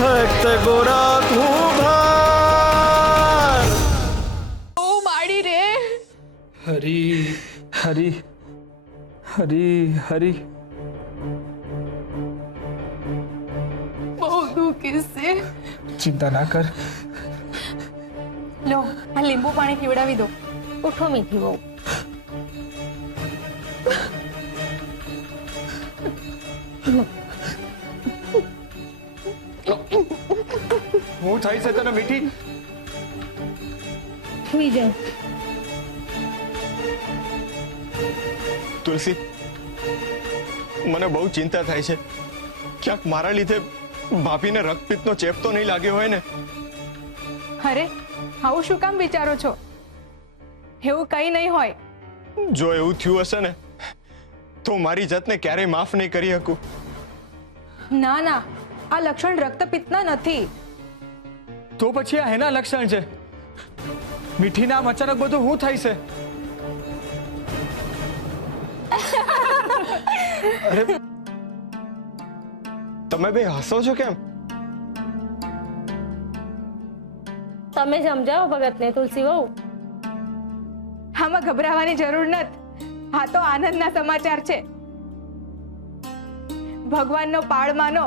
ભક્ત ગોરા કુંભાર ઓ માડી રે હરી હરી હરી હરી બહુ દુખે છે। ચિંતા ના કર। લો આ લીંબુ પાણી પીવડાવી દો। ઉઠો મીઠી બહુ। હું થાય છે તને મીઠી? સુઈ જાઓ। તુલસી, મને બહુ ચિંતા થાય છે। ક્યાંક મારા લીધે ભાભીને રક્તપિત્તનો ચેપ તો નહીં લાગ્યો હોય ને? અરે આવું શું કામ વિચારો છો? એવું કઈ નહીં હોય। જો એવું થયું હશે ને તો મારી જાતને ક્યારેય માફ નહીં કરી શકું। ના ના, આ લક્ષણ રક્તપિત્તના નથી। તો પછી આ એના લક્ષણ છે। મીઠીના આમ અચાનક બધું શું થાય છે? અરે તમે બે હસો છો કેમ? તમે સમજાવો ભગતને તુલસી બહુ। આમાં ગભરાવાની જરૂર નથી। આ તો આનંદના સમાચાર છે। ભગવાનનો પાળ માનો।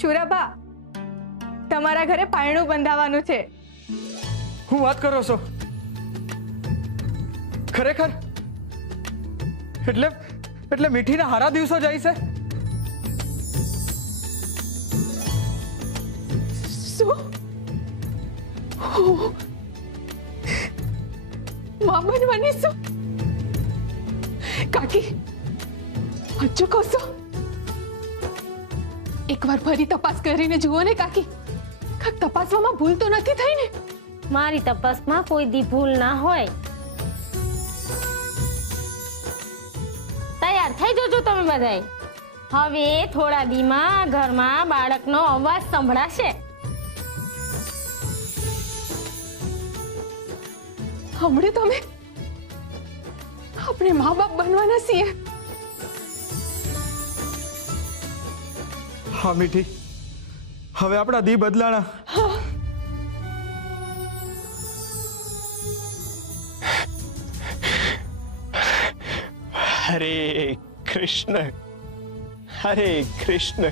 શુરાભા, તમારા ઘરે પારણું બંધાવાનું છે। હું વાત કરો છો? ખરેખર? એટલે મીઠીના હારા દિવસો જાય છે? શું? માં બનવાની શું? કાકી હજુ કહો છો? એકવાર ફરી તપાસ કરીને જુઓ ને કાકી। કાક તપાસવામાં ભૂલ તો નથી થઈ ને? મારી તપાસમાં કોઈ દી ભૂલ ના હોય। તૈયાર થઈ જજો તમે બધાય। હવે થોડા દીમાં ઘરમાં બાળકનો અવાજ સંભળાશે। હમણે તમે આપણે મા બાપ બનવાના છીએ। હા મીઠી, હવે આપણા દી બદલાણા। હરે કૃષ્ણ, હરે કૃષ્ણ।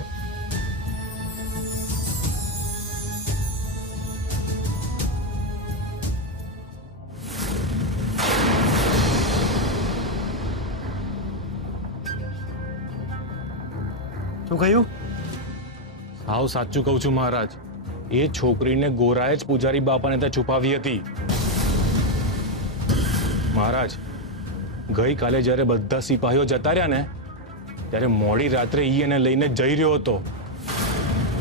શું કહ્યું? હાવ સાચું કહું છું મહારાજ। એ છોકરીને ગોરાએ જ પૂજારી બાપાને ત્યાં છુપાવી હતી। મહારાજ, ગઈકાલે જ્યારે બધા સિપાહીઓ જતા રહ્યા ને ત્યારે મોડી રાત્રે ઈ એને લઈને જઈ રહ્યો હતો।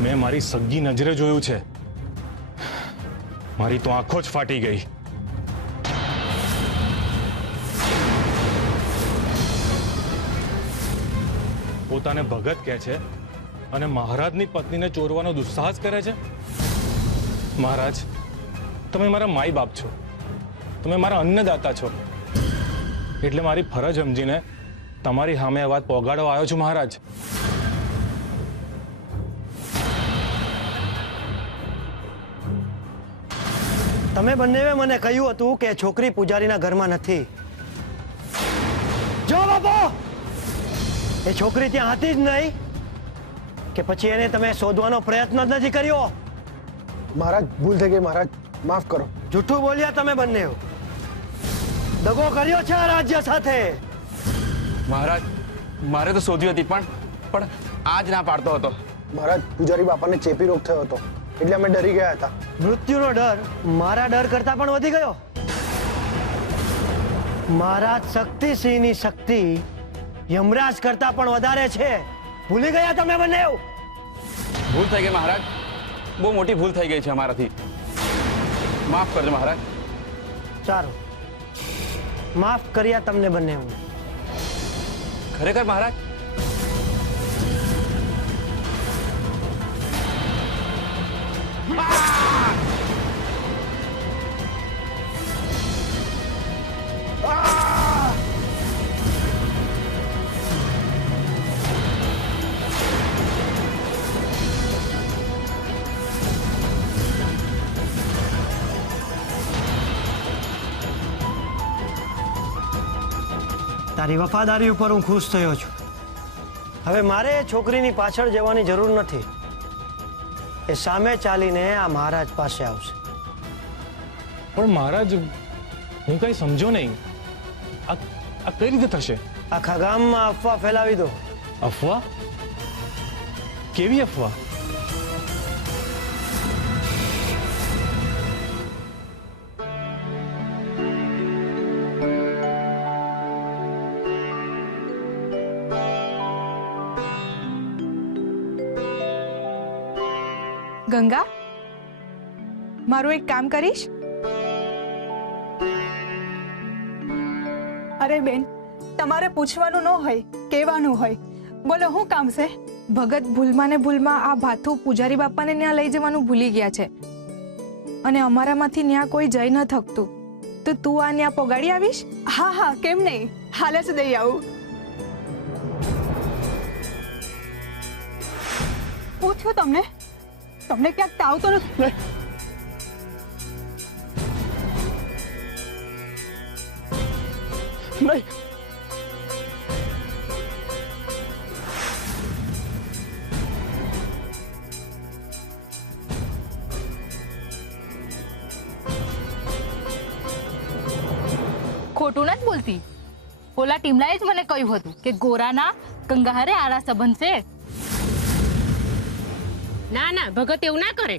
મેં મારી સગી નજરે જોયું છે। મારી તો આંખો જ ફાટી ગઈ। પોતાને ભગત કહે છે અને મહારાજની પત્નીને ચોરવાનો દુસ્સાહસ કરે છે। મહારાજ, તમે મારા માઈ બાપ છો, તમે મારા અન્નદાતા છો, એટલે મારી ફરજ સમજીને તમારી સામે આ વાત પોગાડવા આવ્યો છું મહારાજ। તમે બંનેએ મને કહ્યું હતું કે છોકરી પૂજારીના ઘરમાં નથી। જો બાપો, એ છોકરી ત્યાં હતી જ નહીં કે પછી એને તમે શોધવાનો પ્રયત્ન જ નથી કર્યો? મહારાજ, ભૂલ થઈ ગઈ મહારાજ, માફ કરો। જૂઠું બોલ્યા તમે બંને। દગો કર્યો છે આ રાજ્ય સાથે। મહારાજ, મારે તો શોધ્યું હતી પણ આજ ના પાડતો હતો। મહારાજ, પૂજારી બાપાને ચેપી રોગ થયો હતો એટલે અમે ડરી ગયા હતા। મૃત્યુનો ડર મારા ડર કરતા પણ વધી ગયો। મહારાજ શક્તિસિંહની શક્તિ યમરાજ કરતા પણ વધારે છે। ભૂલી ગયા તમે બંને? ભૂલ થઈ ગઈ મહારાજ, બહુ મોટી ભૂલ થઈ ગઈ છે અમારાથી। માફ કરજો મહારાજ। સારું, માફ કર્યા તમને બંને। ખરેખર મહારાજ? તારી વફાદારી ઉપર હું ખુશ થયો છું. હવે મારે એ છોકરીની પાછળ જવાની જરૂર નથી. એ સામે ચાલીને આ મહારાજ પાસે આવશે. પણ મહારાજ, હું કઈ સમજો નહીં. આ કઈ રીતે થશે? આખા ગામમાં અફવા ફેલાવી દો. અફવા? કેવી અફવા? ગંગા, મારું એક કામ કરીશ? અરે બેન, તમારે પૂછવાનું ન હોય, કહેવાનું હોય. બોલો, શું કામ છે? ભગત ભૂલમાં ને ભૂલમાં આ ભાથું પૂજારી બાપાને ત્યાં લઈ જવાનું ભૂલી ગયા છે અને અમારામાંથી ત્યાં કોઈ જઈ ન થકતું. તો તું આ ત્યાં પોગાડી આવીશ? હા હા, કેમ નહીં, હાલ જ દઈ આવું. શું થયું તમને? તમને ક્યાંક તાવ તો નથી? નહીં. ખોટું નથી બોલતી. ઓલા ટીમલાએ જ મને કહ્યું હતું કે ગોરાના ગંગાહારે આરા સંબંધ છે. ના ના, ભગત એવું ના કરે.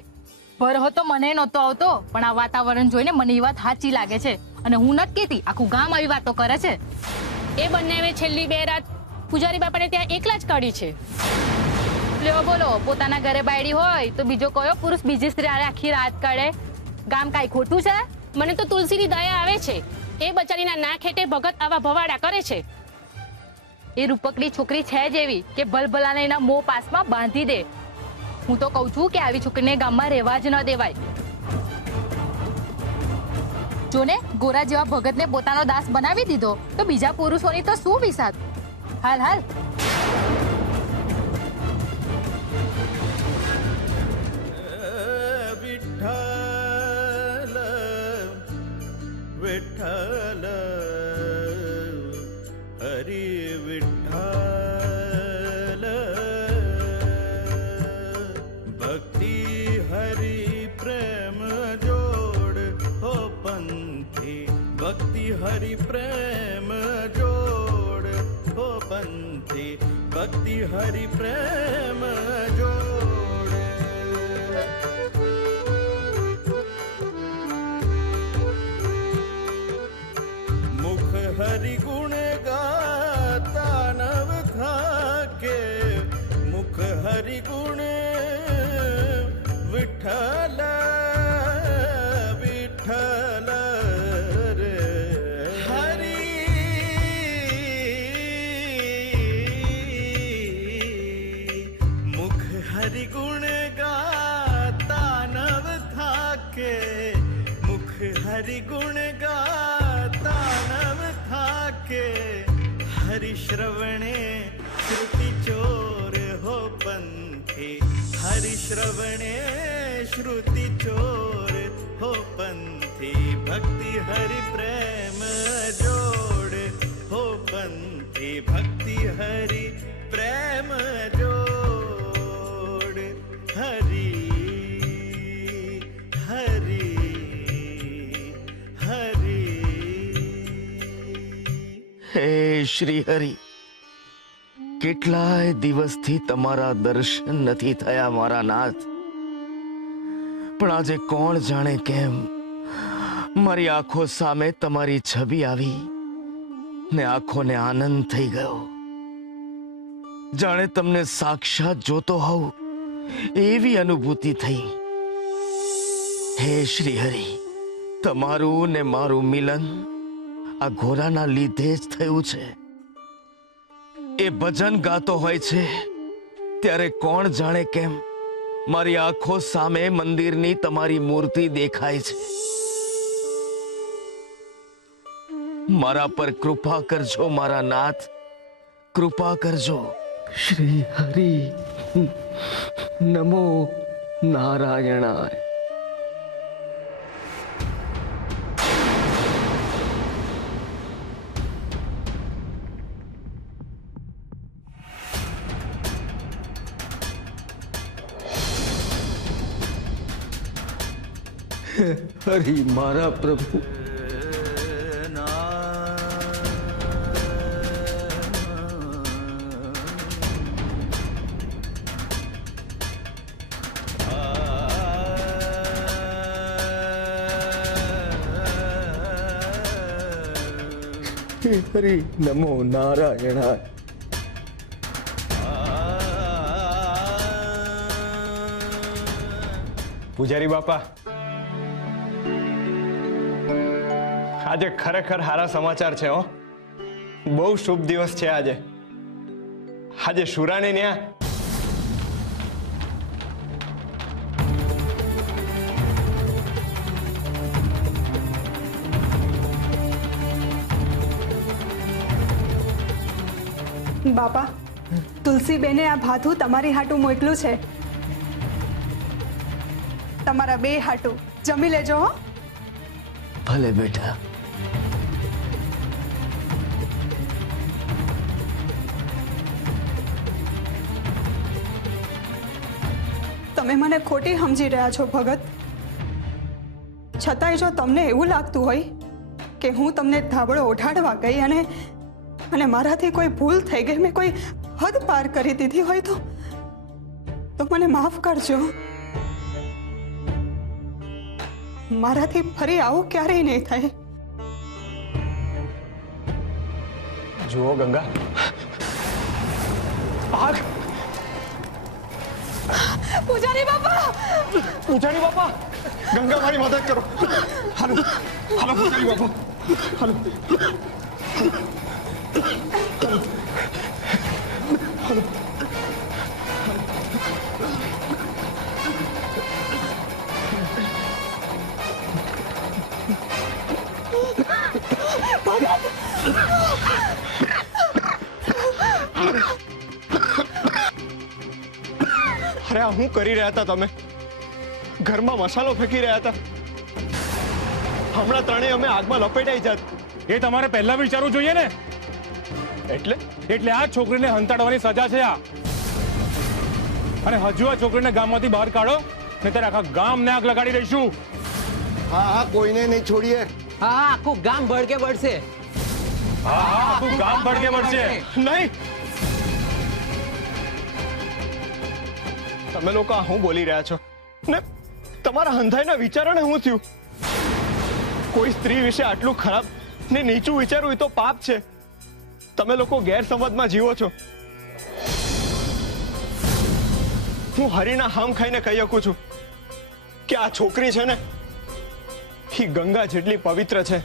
ભરહો તો મને નહોતો આવતો, પણ આ વાતાવરણ જોઈને મને એ વાત સાચી લાગે છે. અને હું નથી કહેતી, આખું ગામ આવી વાતો કરે છે. એ બંને છેલ્લી 2 રાત પૂજારી બાપાને ત્યાં એકલા જ કાઢી છે. લ્યો બોલો, પોતાના ઘરે બાયડી હોય તો બીજો કયો પુરુષ બીજી સ્ત્રી હારે આખી રાત કાઢે? ગામ કાંઈ ખોટું છે? મને તો તુલસીની દયા આવે છે. એ બચારીના ના ખેટે ભગત આવા ભવાડા કરે છે. એ રૂપકડી છોકરી છે જ એવી કે ભલભલાને એના મોં પાસમાં બાંધી દે. હું તો કહું છું કે આવી છોકરીને ગામમાં રહેવા જ ન દેવાય. જોને, ગોરા જેવા ભગતને પોતાનો દાસ બનાવી દીધો તો બીજા પુરુષોની તો શું વિસાત. હાલ હાલ. વિઠ્ઠલ વિઠ્ઠલ હરિ વિઠ્ઠલ ભક્તિ હરિ પ્રેમ જોડ હો પંથી. ભક્તિ હરિ પ્રેમ જોડ હો પંથી. ભક્તિ હરિ પ્રેમ જોડ. મુખ હરિ ગુણ ગાતા નવ થાકે. મુખ હરિ ગુણ વિઠ્ઠલ વિઠ્ઠલ રે હરિ. મુખ હરિ ગુણ ગાતા નવ થાકે. મુખ હરિ ગુણ ગાતા નવ થાકે. હરિ શ્રવણે શ્રુતિ ચોર હો પંથી. હરિ શ્રવણે શ્રુતિ ચોર હો પંથી. ભક્તિ હરિ પ્રેમ જોડ હો પંથી. ભક્તિ હરિ પ્રેમ જોડ. હરિ હરિ હરિ. હે શ્રી હરિ, કેટલાય દિવસથી તમારા દર્શન નથી થયા મારા નાથ. પણ આજે કોણ જાણે કેમ મારી આંખો સામે તમારી છબી આવી ને આંખોને આનંદ થઈ ગયો. જાણે તમને સાક્ષાત જોતો હોઉં એવી અનુભૂતિ થઈ. હે શ્રી હરિ, તમારું ને મારું મિલન આ ઘોરાના લીધે જ થયું છે. એ ભજન ગાતો હોય છે ત્યારે કોણ જાણે કેમ મારી આંખો સામે મંદિરની તમારી મૂર્તિ દેખાય છે. મારા પર કૃપા કરજો મારા નાથ, કૃપા કરજો. શ્રી હરિ નમો નારાયણાય. હરી મારા પ્રભુ, હરી નમો નારાયણાય. પૂજારી બાપા, આજે ખરેખર સારા સમાચાર છે. હો, બહુ શુભ દિવસ છે આજે. આજે શુરાને ન્યા બાપા, તુલસીબેને આ ભાથું તમારી હાટું મોકલું છે. તમારા બે હાટું જમી લેજો. હો, ભલે બેટા. તમે મને ખોટી સમજી રહ્યા છો ભગત. છતાંય જો તમને એવું લાગતું હોય કે હું તમને ધાબળો ઓઢાડવા ગઈ અને મારાથી કોઈ ભૂલ થઈ ગઈ, મેં કોઈ હદ પાર કરી દીધી હોય તો મને માફ કરજો. મારાથી ફરી આવું ક્યારેય નહીં થાય. જુઓ ગંગા, આગ! પૂજારી બાપા! પૂજારી બાપા, ગંગા મારી મદદ કરો. હાલો હાલો પૂજારી બાપા, હાલો હાલો. અરે આ શું કરી રહ્યા હતા તમે? ઘરમાં મસાલો ફેંકી રહ્યા હતા. હમણાં ત્રણેય અમે આગમાં લપેટાઈ જાત. એ તમારે પહેલા વિચારવું જોઈએ ને. એટલે આ છોકરીને હંતાડવાની સજા છે આ. અને હજુ આ છોકરીને ગામમાંથી બહાર કાઢો, નહીંતર આખા ગામને આગ લગાડી દઈશું. હા હા, કોઈને નહીં છોડીએ. હા આખું ગામ ભડકે પડશે. હા આખું ગામ ભડકે પડશે. નહીં, તમે લોકો આ શું બોલી રહ્યા છો? ને તમારા હંધાઈના વિચારોને શું થયું? કોઈ સ્ત્રી વિશે આટલું ખરાબ ને નીચું વિચારવું એ તો પાપ છે. તમે લોકો ગેરસમજમાં જીવો છો. હું હરિના હામ ખાઈને કહી શકું છું કે આ છોકરી છે ને, એ ગંગા જેટલી પવિત્ર છે.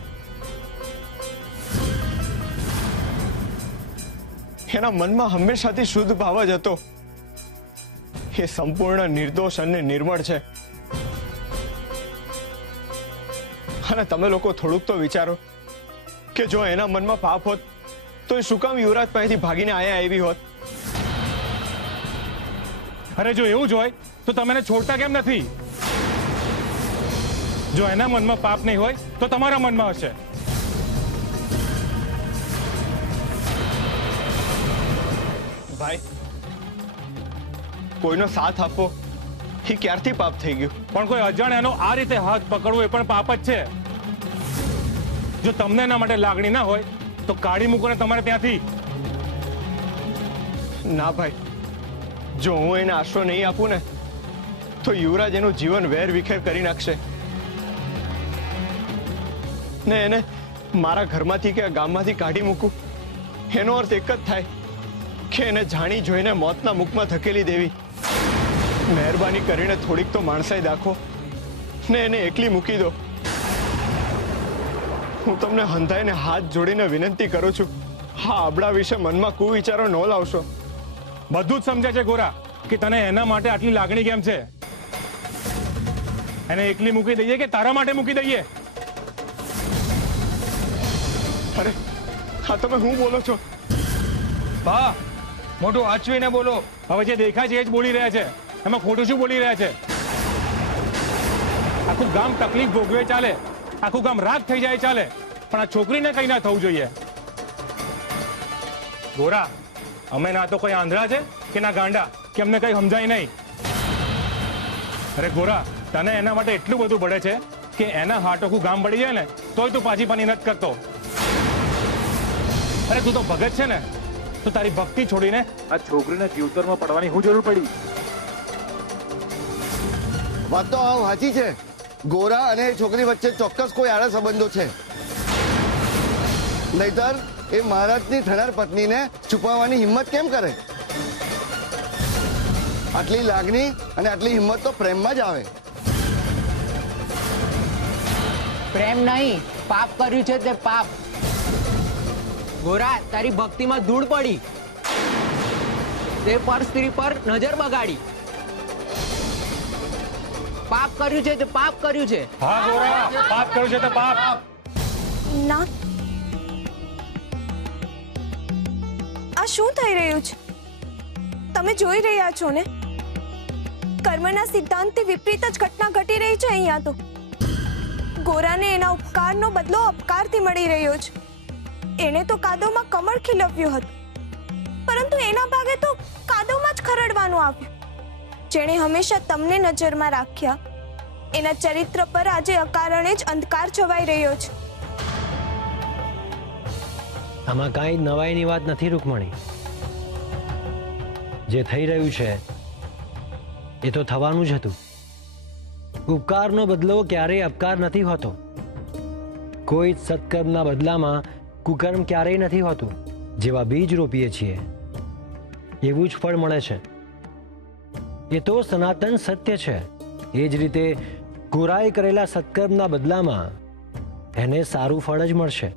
એના મનમાં હંમેશાથી શુદ્ધ ભાવ જ હતો. એ સંપૂર્ણ નિર્દોષ અને નિર્મળ છે. અને તમે લોકો થોડુંક તો વિચારો કે જો એના મનમાં પાપ હોત તો એ શું કામ યુવરાજ પાસેથી ભાગીને આયા આવી હોત? અરે જો એવું જ હોય તો તમે એને છોડતા કેમ નથી? જો એના મનમાં પાપ નહીં હોય તો તમારા મનમાં હશે. ભાઈ, કોઈનો સાથ આપવો એ ક્યારથી પાપ થઈ ગયું? પણ કોઈ અજાણ્યાનો આ રીતે હાથ પકડવો એ પણ પાપ જ છે. જો તમને એના માટે લાગણી ના હોય તો કાઢી મૂકો ને તમારે ત્યાંથી. ના ભાઈ, જો હું એને આશરો નહીં આપું ને તો યુવરાજ એનું જીવન વેર વિખેર કરી નાખશે. ને એને મારા ઘરમાંથી કે ગામમાંથી કાઢી મૂકું એનો અર્થ એક જ થાય કે એને જાણી જોઈને મોતના મુખમાં ધકેલી દેવી. મહેરબાની કરીને થોડીક તો માણસાઈ દાખવો ને એને એકલી મૂકી દો. હું તમને હંધાઈને હાથ જોડીને વિનંતી કરું છું, હા આબળા વિશે મનમાં કુવિચારો ન લાવશો. બધું જ સમજે છે ગોરા કે તને એના માટે આટલી લાગણી કેમ છે. એને એકલી મૂકી દઈએ કે તારા માટે મૂકી દઈએ? અરે હા, તમે શું બોલો છો? બા મોટું આચવીને બોલો. હવે જે દેખાય છે એ જ બોલી રહ્યા છે. એમાં ખોટું શું બોલી રહ્યા છે? આખું ગામ તકલીફ ભોગવે ચાલે, આખું ગામ રાગ થઈ જાય ચાલે, પણ આ છોકરીને કઈ ના થવું જોઈએ. ગોરા, અમે ના તો કોઈ આંધળા છે કે ના ગાંડા કે અમને કઈ સમજાય નહીં. અરે ગોરા, તને એના માટે એટલું બધું પડે છે કે એના હાટોકું ગામ બળી જાય ને તોય તું પાછી પાની નથી કરતો. અરે તું તો ભગત છે ને, તો તારી ભક્તિ છોડીને આ છોકરીને જીવતરમાં પડવાની શું જરૂર પડી? વાત તો સાચી છે. ગોરા અને એ છોકરી વચ્ચે ચોક્કસ કોઈ આડા સંબંધો છે. નહીતર એ મહારાજની થનાર પત્નીને છુપાવવાની હિંમત કેમ કરે? આટલી લાગણી અને આટલી હિંમત તો પ્રેમમાં જ આવે. પ્રેમ નહીં, પાપ કર્યું છે તે પાપ. ગોરા, તારી ભક્તિમાં ધૂળ પડી, તે પર સ્ત્રી પર નજર બગાડી. પાપ કર્યું છે તે પાપ કર્યું છે. હા ગોરા, પાપ કર્યું છે તે પાપ. ના, આ શું થઈ રહ્યું છે? તમે જોઈ રહ્યા છો ને, કર્મના સિદ્ધાંતથી વિપરીત જ ઘટના ઘટી રહી છે અહીંયા તો. ગોરાને એના ઉપકારનો બદલો અપકારથી મળી રહ્યો છે. એણે તો કાદવમાં કમળ ખીલવ્યું હતું, પરંતુ એના ભાગે તો કાદવમાં જ ખરડવાનું આવ્યું. જેણે હંમેશા તમને નજરમાં રાખ્યા, એના ચરિત્ર પર આજે અકારણે જ અંધકાર છવાઈ રહ્યો છે. આમાં કાંઈ નવાઈની વાત નથી રૂકમણી. જે થઈ રહ્યું છે એ તો થવાનું જ હતું. ઉપકારનો બદલો ક્યારેય અપકાર નથી હોતો. કોઈ જ સત્કર્મના બદલામાં કુકર્મ ક્યારેય નથી હોતું. જેવા બીજ રોપીએ છીએ એવું જ ફળ મળે છે. એ તો સનાતન સત્ય છે. એ જ રીતે ગોરાએ કરેલા સત્કર્મના બદલામાં એને સારું ફળ જ મળશે.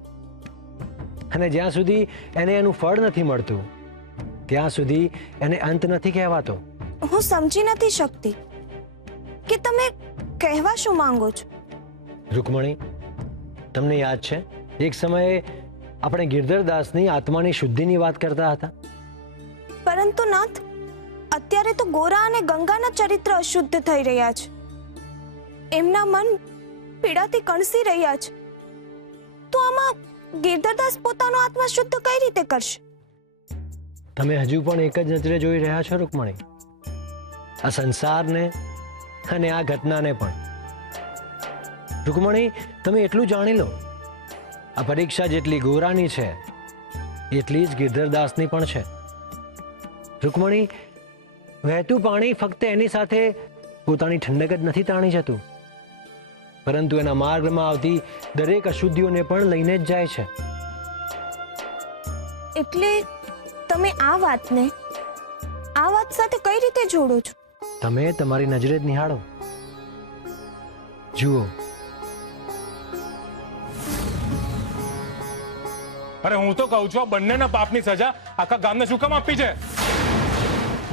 અને જ્યાં સુધી એને એનું ફળ નથી મળતું ત્યાં સુધી એને અંત નથી કહેવાતો. હું સમજી નથી શકતી કે તમે કહેવા શું માંગો છો. રૂકમણી, તમને યાદ છે એક સમયે આપણે ગિરધરદાસની આત્માની શુદ્ધિની વાત કરતા હતા? પરંતુ નાથ, અત્યારે તો ગોરા અને ગંગાના ચરિત્ર અશુદ્ધ થઈ રહ્યા છે. એમના મન પીડાથી કણસી રહ્યા છે. તો આમાં ગિરધરદાસ પોતાનો આત્મા શુદ્ધ કઈ રીતે કરશે? તમે હજુ પણ એક જ નજરે જોઈ રહ્યા છો રૂકમણી, આ સંસારને અને આ ઘટનાને પણ. રૂકમણી, તમે એટલું જાણી લો, આ પરીક્ષા જેટલી ગોરાની છે એટલી જ ગિરધરદાસની પણ છે. રૂકમણી, વહેતું પાણી ફક્ત એની સાથે પોતાની ઠંડક જ નથી તાણી જતું, પરંતુ એના માર્ગમાં આવતી દરેક અશુદ્ધિઓને પણ લઈને જ જાય છે. એટલે તમે આ વાતને આ વાત સાથે કઈ રીતે જોડો છો? તમે તમારી નજરે જ નિહાળો, જુઓ. અરે હું તો કહું છું, આ બંનેના પાપની સજા આખા ગામને શું કામ આપી છે?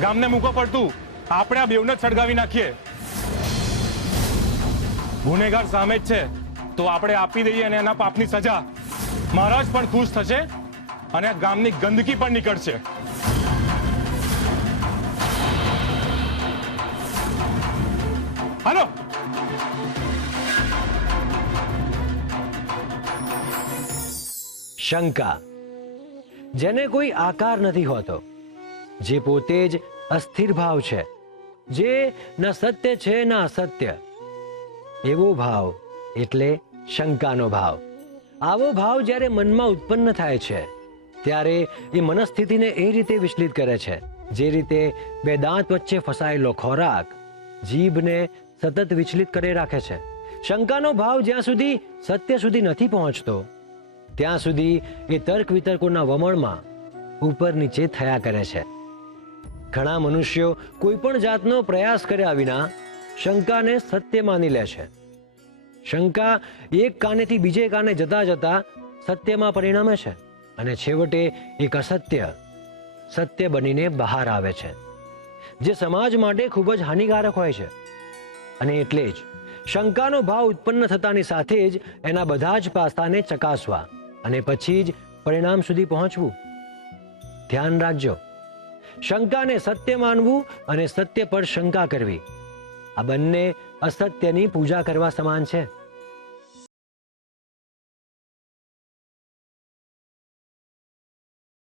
ગામને મૂકો પડતું, આપણે આ બેવને જ સળગાવી નાખીએ. ગુનેગાર સામે જ છે, તો આપણે આપી દઈએ અને એના પાપની સજા. મહારાજ પણ ખુશ થશે અને આ ગામની ગંદકી પણ નીકળશે. હાલો. શંકા, જેને કોઈ આકાર નથી હોતો, જે પોતે જ અસ્થિર ભાવ છે, જે ન સત્ય છે ન અસત્ય, એવો ભાવ એટલે શંકાનો ભાવ. આવો ભાવ જ્યારે મનમાં ઉત્પન્ન થાય છે ત્યારે એ મનસ્થિતિને એ રીતે વિચલિત કરે છે જે રીતે બે દાંત વચ્ચે ફસાયેલો ખોરાક જીભને સતત વિચલિત કરી રાખે છે. શંકાનો ભાવ જ્યાં સુધી સત્ય સુધી નથી પહોંચતો ત્યાં સુધી એ તર્ક વિતર્કોના વમળમાં ઉપર નીચે થયા કરે છે. ઘણા મનુષ્યો કોઈ પણ જાતનો પ્રયાસ કર્યા વિના શંકાને સત્ય માની લે છે. શંકા એક કાનેથી બીજે કાને જતા જતા સત્યમાં પરિણમે છે અને છેવટે એક અસત્ય સત્ય બનીને બહાર આવે છે, જે સમાજ માટે ખૂબ જ હાનિકારક હોય છે. અને એટલે જ શંકાનો ભાવ ઉત્પન્ન થતાની સાથે જ એના બધા જ પાસાને ચકાસવા અને પછી જ પરિણામ સુધી પહોંચવું. ધ્યાન રાખજો, શંકાને સત્ય માનવું અને સત્ય પર શંકા કરવી આ બંને અસત્યની પૂજા કરવા સમાન છે.